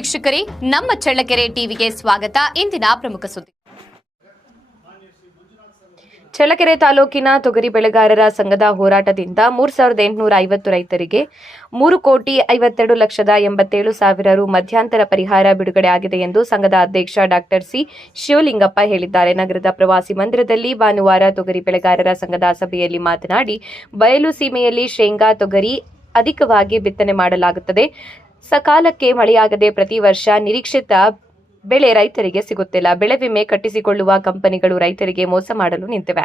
ವೀಕ್ಷಕರೇ, ನಮ್ಮ ಚಳ್ಳಕೆರೆ ಟಿವಿಗೆ ಸ್ವಾಗತ. ಇಂದಿನ ಪ್ರಮುಖ ಸುದ್ದಿ. ಚಳ್ಳಕೆರೆ ತಾಲೂಕಿನ ತೊಗರಿ ಬೆಳೆಗಾರರ ಸಂಘದ ಹೋರಾಟದಿಂದ 3850 ರೈತರಿಗೆ 3,52,87,000 ರು ಮಧ್ಯಂತರ ಪರಿಹಾರ ಬಿಡುಗಡೆ ಆಗಿದೆ ಎಂದು ಸಂಘದ ಅಧ್ಯಕ್ಷ ಡಾಕ್ಟರ್ ಸಿ ಶಿವಲಿಂಗಪ್ಪ ಹೇಳಿದ್ದಾರೆ. ನಗರದ ಪ್ರವಾಸಿ ಮಂದಿರದಲ್ಲಿ ಭಾನುವಾರ ತೊಗರಿ ಬೆಳೆಗಾರರ ಸಂಘದ ಸಭೆಯಲ್ಲಿ ಮಾತನಾಡಿ, ಬಯಲು ಸೀಮೆಯಲ್ಲಿ ಶೇಂಗಾ, ತೊಗರಿ ಅಧಿಕವಾಗಿ ಬಿತ್ತನೆ ಮಾಡಲಾಗುತ್ತದೆ. ಸಕಾಲಕ್ಕೆ ಮಳೆಯಾಗದೆ ಪ್ರತಿ ವರ್ಷ ನಿರೀಕ್ಷಿತ ಬೆಳೆ ರೈತರಿಗೆ ಸಿಗುತ್ತಿಲ್ಲ. ಬೆಳೆ ವಿಮೆ ಕಟ್ಟಿಸಿಕೊಳ್ಳುವ ಕಂಪನಿಗಳು ರೈತರಿಗೆ ಮೋಸ ಮಾಡಲು ನಿಂತಿವೆ.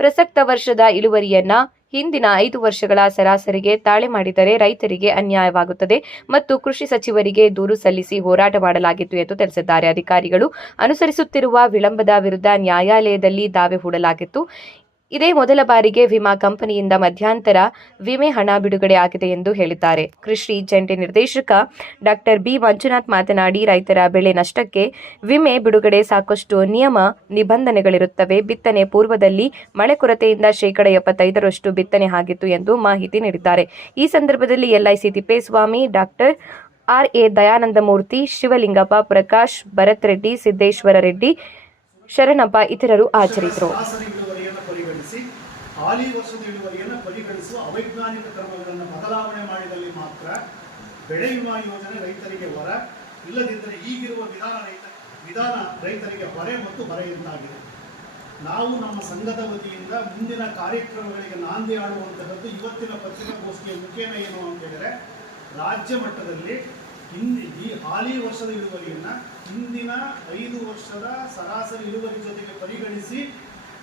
ಪ್ರಸಕ್ತ ವರ್ಷದ ಇಳುವರಿಯನ್ನ ಹಿಂದಿನ 5 ವರ್ಷಗಳ ಸರಾಸರಿಗೆ ತಾಳೆ ಮಾಡಿದರೆ ರೈತರಿಗೆ ಅನ್ಯಾಯವಾಗುತ್ತದೆ ಮತ್ತು ಕೃಷಿ ಸಚಿವರಿಗೆ ದೂರು ಸಲ್ಲಿಸಿ ಹೋರಾಟ ಮಾಡಲಾಗಿತ್ತು ಎಂದು ತಿಳಿಸಿದ್ದಾರೆ. ಅಧಿಕಾರಿಗಳು ಅನುಸರಿಸುತ್ತಿರುವ ವಿಳಂಬದ ವಿರುದ್ಧ ನ್ಯಾಯಾಲಯದಲ್ಲಿ ದಾವೆ ಹೂಡಲಾಗಿತ್ತು. ಇದೇ ಮೊದಲ ಬಾರಿಗೆ ವಿಮಾ ಕಂಪನಿಯಿಂದ ಮಧ್ಯಂತರ ವಿಮೆ ಹಣ ಬಿಡುಗಡೆ ಆಗಿದೆ ಎಂದು ಹೇಳಿದ್ದಾರೆ. ಕೃಷಿ ಜಂಟಿ ನಿರ್ದೇಶಕ ಡಾಕ್ಟರ್ ಬಿ ಮಂಜುನಾಥ್ ಮಾತನಾಡಿ, ರೈತರ ಬೆಳೆ ನಷ್ಟಕ್ಕೆ ವಿಮೆ ಬಿಡುಗಡೆ ಸಾಕಷ್ಟು ನಿಯಮ ನಿಬಂಧನೆಗಳಿರುತ್ತವೆ. ಬಿತ್ತನೆ ಪೂರ್ವದಲ್ಲಿ ಮಳೆ ಕೊರತೆಯಿಂದ 75% ಬಿತ್ತನೆ ಆಗಿತ್ತು ಎಂದು ಮಾಹಿತಿ ನೀಡಿದ್ದಾರೆ. ಈ ಸಂದರ್ಭದಲ್ಲಿ ಎಲ್ಐಸಿ ತಿಪ್ಪೇಸ್ವಾಮಿ, ಡಾಕ್ಟರ್ ಆರ್ಎ ದಯಾನಂದಮೂರ್ತಿ, ಶಿವಲಿಂಗಪ್ಪ, ಪ್ರಕಾಶ್, ಭರತ್ ರೆಡ್ಡಿ, ಸಿದ್ದೇಶ್ವರ ರೆಡ್ಡಿ, ಶರಣಪ್ಪ ಇತರರು ಹಾಜರಿದ್ದರು. ಹಾಲಿ ವರ್ಷದ ಇಳುವರಿಯನ್ನು ಪರಿಗಣಿಸುವ ಅವೈಜ್ಞಾನಿಕ ಕ್ರಮಗಳನ್ನು ಬದಲಾವಣೆ ಮಾಡಿದಲ್ಲಿ ಮಾತ್ರ ಬೆಳೆ ವಿಮಾ ಯೋಜನೆ ರೈತರಿಗೆ ವರ, ಇಲ್ಲದಿದ್ದರೆ ಈಗಿರುವ ವಿಧಾನ ರೈತರಿಗೆ ಹೊರೆ ಮತ್ತು ಹೊರೆಯಿಂದಾಗಿದೆ. ನಾವು ನಮ್ಮ ಸಂಘದ ವತಿಯಿಂದ ಮುಂದಿನ ಕಾರ್ಯಕ್ರಮಗಳಿಗೆ ನಾಂದಿ ಆಡುವಂತಹದ್ದು ಇವತ್ತಿನ ಪತ್ರಿಕಾಗೋಷ್ಠಿಯ ಮುಖೇನ ಏನು ಅಂತ ಹೇಳಿದರೆ, ರಾಜ್ಯ ಮಟ್ಟದಲ್ಲಿ ಈ ಹಾಲಿ ವರ್ಷದ ಇಳುವರಿಯನ್ನು ಹಿಂದಿನ 5 ವರ್ಷದ ಸರಾಸರಿ ಇಳುವರಿ ಜೊತೆಗೆ ಪರಿಗಣಿಸಿ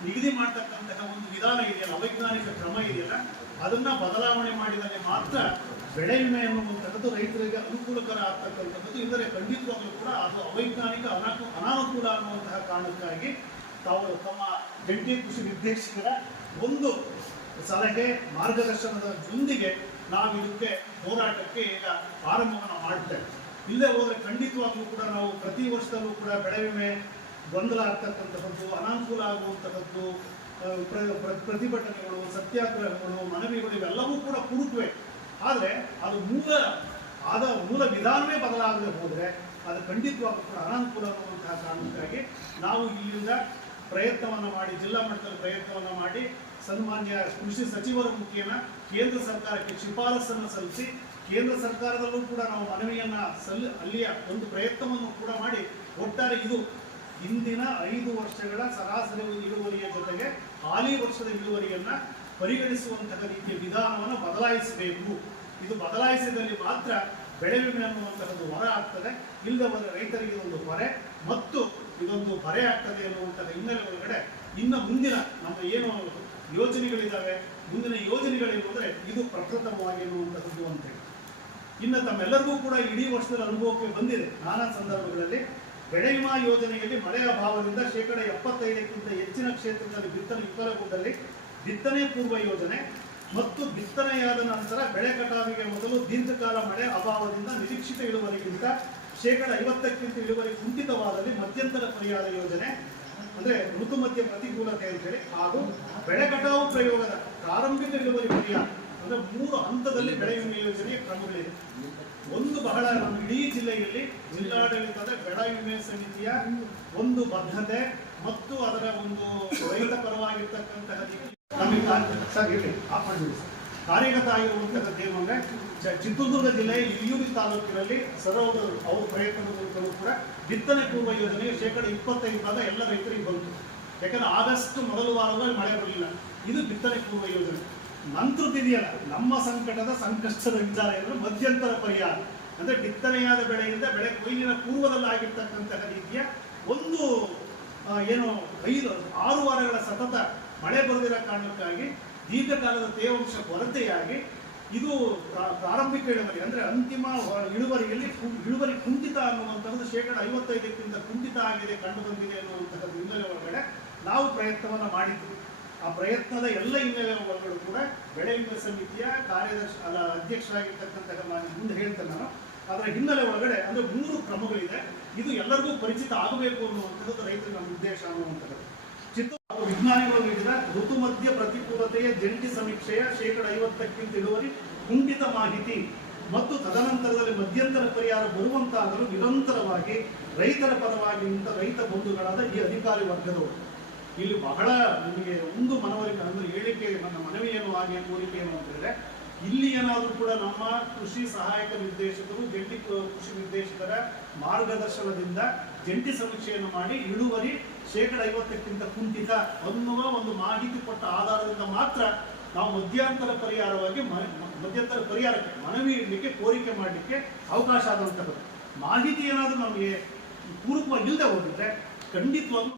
ನಿಗದಿ ಮಾಡ್ತಕ್ಕಂತಹ ಒಂದು ವಿಧಾನ ಇದೆಯಲ್ಲ, ಅವೈಜ್ಞಾನಿಕ ಕ್ರಮ ಇದೆಯಲ್ಲ, ಅದನ್ನ ಬದಲಾವಣೆ ಮಾಡಿದರೆ ಮಾತ್ರ ಬೆಳೆ ವಿಮೆ ಅನ್ನುವಂಥದ್ದು ರೈತರಿಗೆ ಅನುಕೂಲಕರ ಆಗ್ತಕ್ಕಂಥದ್ದು. ಇಲ್ಲದೆ ಖಂಡಿತವಾಗಲೂ ಕೂಡ ಅದು ಅವೈಜ್ಞಾನಿಕ ಅನಾನುಕೂಲ ಅನ್ನುವಂತಹ ಕಾರಣಕ್ಕಾಗಿ ತಾವು ತಮ್ಮ ಜಂಟಿ ಕೃಷಿ ನಿರ್ದೇಶಕರ ಒಂದು ಸಲಹೆ ಮಾರ್ಗದರ್ಶನದ ಜೊತೆಗೆ ನಾವು ಇದಕ್ಕೆ ಹೋರಾಟಕ್ಕೆ ಈಗ ಆರಂಭವನ್ನು ಮಾಡ್ತೇವೆ. ಇಲ್ಲದೆ ಹೋದರೆ ಖಂಡಿತವಾಗ್ಲೂ ಕೂಡ ನಾವು ಪ್ರತಿ ವರ್ಷದಲ್ಲೂ ಕೂಡ ಬೆಳೆ ವಿಮೆ ಗೊಂದಲ ಆಗ್ತಕ್ಕಂತಹದ್ದು, ಅನಾನುಕೂಲ ಆಗುವಂತಹದ್ದು, ಪ್ರತಿಭಟನೆಗಳು, ಸತ್ಯಾಗ್ರಹಗಳು, ಮನವಿಗಳು ಇವೆಲ್ಲವೂ ಕೂಡ ಕುರುಕುವೆ. ಆದರೆ ಅದು ಮೂಲ ವಿಧಾನವೇ ಬದಲಾಗದೆ ಹೋದರೆ ಅದು ಖಂಡಿತವಾಗೂ ಕೂಡ ಅನಾನುಕೂಲ ಅನ್ನುವಂತಹ ಕಾರಣಕ್ಕಾಗಿ ನಾವು ಇಲ್ಲಿಂದ ಪ್ರಯತ್ನವನ್ನು ಮಾಡಿ, ಜಿಲ್ಲಾ ಮಟ್ಟದಲ್ಲಿ ಪ್ರಯತ್ನವನ್ನು ಮಾಡಿ, ಸನ್ಮಾನ್ಯ ಕೃಷಿ ಸಚಿವರ ಮುಖೇನ ಕೇಂದ್ರ ಸರ್ಕಾರಕ್ಕೆ ಶಿಫಾರಸನ್ನು ಸಲ್ಲಿಸಿ, ಕೇಂದ್ರ ಸರ್ಕಾರದಲ್ಲೂ ಕೂಡ ನಾವು ಮನವಿಯನ್ನ ಅಲ್ಲಿಯ ಒಂದು ಪ್ರಯತ್ನವನ್ನು ಕೂಡ ಮಾಡಿ, ಒಟ್ಟಾರೆ ಇದು ಹಿಂದಿನ 5 ವರ್ಷಗಳ ಸರಾಸರಿ ಇಳುವರಿಯ ಜೊತೆಗೆ ಹಾಲಿ ವರ್ಷದ ಇಳುವರಿಯನ್ನ ಪರಿಗಣಿಸುವಂತಹ ರೀತಿಯ ವಿಧಾನವನ್ನು ಬದಲಾಯಿಸಬೇಕು. ಇದು ಬದಲಾಯಿಸಿದಲ್ಲಿ ಮಾತ್ರ ಬೆಳೆ ವಿಮೆ ಅನ್ನುವಂತಹದ್ದು ಹೊರ ಆಗ್ತದೆ. ಇಲ್ಲದ ರೈತರಿಗೆ ಇದೊಂದು ಹೊರೆ ಮತ್ತು ಇದೊಂದು ಹೊರೆ ಆಗ್ತದೆ ಅನ್ನುವಂತಹ ಹಿನ್ನೆಲೆ ಒಳಗಡೆ ಇನ್ನು ಮುಂದಿನ ನಮ್ಮ ಏನು ಯೋಜನೆಗಳಿದ್ದಾವೆ, ಮುಂದಿನ ಯೋಜನೆಗಳೇನು ಅಂದರೆ ಇದು ಪ್ರಪ್ರಥಮವಾಗಿ ಎನ್ನುವಂತಹದ್ದು ಅಂತೇಳಿ. ಇನ್ನು ತಮ್ಮೆಲ್ಲರಿಗೂ ಕೂಡ ಇಡೀ ವರ್ಷದ ಅನುಭವಕ್ಕೆ ಬಂದಿದೆ. ನಾನಾ ಸಂದರ್ಭಗಳಲ್ಲಿ ಬೆಳೆ ವಿಮಾ ಯೋಜನೆಯಲ್ಲಿ ಮಳೆಯ ಅಭಾವದಿಂದ 75% ಹೆಚ್ಚಿನ ಕ್ಷೇತ್ರದಲ್ಲಿ ಬಿತ್ತನೆ ವಿಫಲಗೊಂಡಲ್ಲಿ ಬಿತ್ತನೆ ಪೂರ್ವ ಯೋಜನೆ ಮತ್ತು ಬಿತ್ತನೆಯಾದ ನಂತರ ಬೆಳೆ ಕಟಾವಿಗೆ ಮೊದಲು ದೀರ್ಘಕಾಲ ಮಳೆ ಅಭಾವದಿಂದ ನಿರೀಕ್ಷಿತ ಇಳುವರಿಗಿಂತ 50% ಇಳುವರಿ ಕುಂಠಿತವಾದಲ್ಲಿ ಮಧ್ಯಂತರ ಪರಿಹಾರ ಯೋಜನೆ ಅಂದರೆ ಋತುಮಧ್ಯ ಪ್ರತಿಕೂಲತೆ ಅಂತೇಳಿ, ಹಾಗೂ ಬೆಳೆ ಕಟಾವು ಪ್ರಯೋಗದ ಪ್ರಾರಂಭಿಕ ಇಳುವರಿ ಪರಿಹಾರ ಅಂದರೆ 3 ಹಂತದಲ್ಲಿ ಬೆಳೆ ವಿಮೆ ಯೋಜನೆಯ ಕ್ರಮಗಳಿದೆ. ಒಂದು ಬಹಳ ನಮ್ಮ ಇಡೀ ಜಿಲ್ಲೆಯಲ್ಲಿ ಜಿಲ್ಲಾಡಳಿತದ ಬೆಳೆ ವಿಮೆ ಸಮಿತಿಯ ಒಂದು ಬದ್ಧತೆ ಮತ್ತು ಅದರ ಒಂದು ರೈತ ಪರವಾಗಿರ್ತಕ್ಕಂತಹ ಕಾರ್ಯಗತ ಆಗಿರುವಂತಹದ್ದು ಏನು ಅಂದರೆ, ಚಿತ್ರದುರ್ಗ ಜಿಲ್ಲೆಯ ಹಿರಿಯೂರು ತಾಲೂಕಿನಲ್ಲಿ ಅವ್ರ ಪ್ರಯತ್ನಗಳು ಕೂಡ ಬಿತ್ತನೆ ಪೂರ್ವ ಯೋಜನೆಗೆ 25% ಎಲ್ಲ ರೈತರಿಗೆ ಬಂತು. ಯಾಕಂದ್ರೆ ಆಗಸ್ಟ್ ಮೊದಲ ವಾರದಲ್ಲಿ ಮಳೆ ಬರಲಿಲ್ಲ. ಇದು ಬಿತ್ತನೆ ಪೂರ್ವ ಯೋಜನೆ. ನಂತರದಿದೆಯಲ್ಲ, ನಮ್ಮ ಸಂಕಷ್ಟದ ವಿಚಾರ ಏನಂದ್ರೆ ಮಧ್ಯಂತರ ಪರಿಹಾರ ಅಂದ್ರೆ ಬಿತ್ತನೆಯಾದ ಬೆಳೆಯಿಂದ ಬೆಳೆ ಕೊಯ್ಲಿನ ಪೂರ್ವದಲ್ಲಿ ಆಗಿರ್ತಕ್ಕಂತಹ ರೀತಿಯ ಒಂದು ಏನು 5-6 ವಾರಗಳ ಸತತ ಮಳೆ ಬರೆದಿರೋ ಕಾರಣಕ್ಕಾಗಿ ದೀರ್ಘಕಾಲದ ತೇವಾಂಶ ಕೊರತೆಯಾಗಿ ಇದು ಪ್ರಾರಂಭಿಕ ಇಳುವರಿ ಅಂದ್ರೆ ಅಂತಿಮ ಇಳುವರಿಯಲ್ಲಿ ಇಳುವರಿ ಕುಂಠಿತ ಅನ್ನುವಂಥದ್ದು 55% ಕುಂಠಿತ ಆಗಿದೆ, ಕಂಡು ಬಂದಿದೆ ಅನ್ನುವಂಥದ್ದು ಹಿನ್ನೆಲೆ ಒಳಗಡೆ ನಾವು ಪ್ರಯತ್ನವನ್ನು ಮಾಡಿದ್ವಿ. ಆ ಪ್ರಯತ್ನದ ಎಲ್ಲ ಹಿನ್ನೆಲೆ ಒಳಗಡೆ ಕೂಡ ಬೆಳೆ ವಿಮೆ ಸಮಿತಿಯ ಅಧ್ಯಕ್ಷರಾಗಿರ್ತಕ್ಕಂತಹ ನಾನು ಮುಂದೆ ಹೇಳ್ತೇನೆ. ನಾನು ಅದರ ಹಿನ್ನೆಲೆ ಒಳಗಡೆ ಅಂದ್ರೆ 3 ಕ್ರಮಗಳಿದೆ. ಇದು ಎಲ್ಲರಿಗೂ ಪರಿಚಿತ ಆಗಬೇಕು ಅನ್ನುವಂಥದ್ದು ರೈತರ ನಮ್ಮ ಉದ್ದೇಶ ಅನ್ನುವಂಥದ್ದು. ವಿಜ್ಞಾನಿಗಳು ನೀಡಿದ ಋತುಮಧ್ಯ ಪ್ರತಿಕೂಲತೆಯ ಜಂಟಿ ಸಮೀಕ್ಷೆಯ 50% ಇಳುವರಿ ಕುಂಠಿತ ಮಾಹಿತಿ ಮತ್ತು ತದನಂತರದಲ್ಲಿ ಮಧ್ಯಂತರ ಪರಿಹಾರ ಬರುವಂತಾದರೂ ನಿರಂತರವಾಗಿ ರೈತರ ಪರವಾಗಿ ನಿಂತ ರೈತ ಬಂಧುಗಳಾದ ಈ ಅಧಿಕಾರಿ ವರ್ಗದವರು ಇಲ್ಲಿ ಬಹಳ ನಿಮಗೆ ಒಂದು ಮನವರಿಕೆ ಅಂದರೆ ಹೇಳಿಕೆ ನನ್ನ ಮನವಿ ಏನು ಹಾಗೆ ಕೋರಿಕೆ ಏನು ಅಂತ ಹೇಳಿದ್ರೆ ಇಲ್ಲಿ ಏನಾದರೂ ಕೂಡ ನಮ್ಮ ಕೃಷಿ ಸಹಾಯಕ ನಿರ್ದೇಶಕರು ಜಂಟಿ ಕೃಷಿ ನಿರ್ದೇಶಕರ ಮಾರ್ಗದರ್ಶನದಿಂದ ಜಂಟಿ ಸಮೀಕ್ಷೆಯನ್ನು ಮಾಡಿ ಇಳುವರಿ 50%ಕ್ಕಿಂತ ಕುಂಠಿತ ಅನ್ನುವ ಒಂದು ಮಾಹಿತಿ ಕೊಟ್ಟ ಆಧಾರದಿಂದ ಮಾತ್ರ ನಾವು ಮಧ್ಯಂತರ ಪರಿಹಾರಕ್ಕೆ ಮನವಿ ಇಡಲಿಕ್ಕೆ ಕೋರಿಕೆ ಮಾಡಲಿಕ್ಕೆ ಅವಕಾಶ ಆದಂಥದ್ದು. ಮಾಹಿತಿ ಏನಾದರೂ ನಮಗೆ ಪೂರಕವಾಗಿ ಇಲ್ಲದೆ ಹೋಗಿದ್ರೆ ಖಂಡಿತವಾಗ್ಲೂ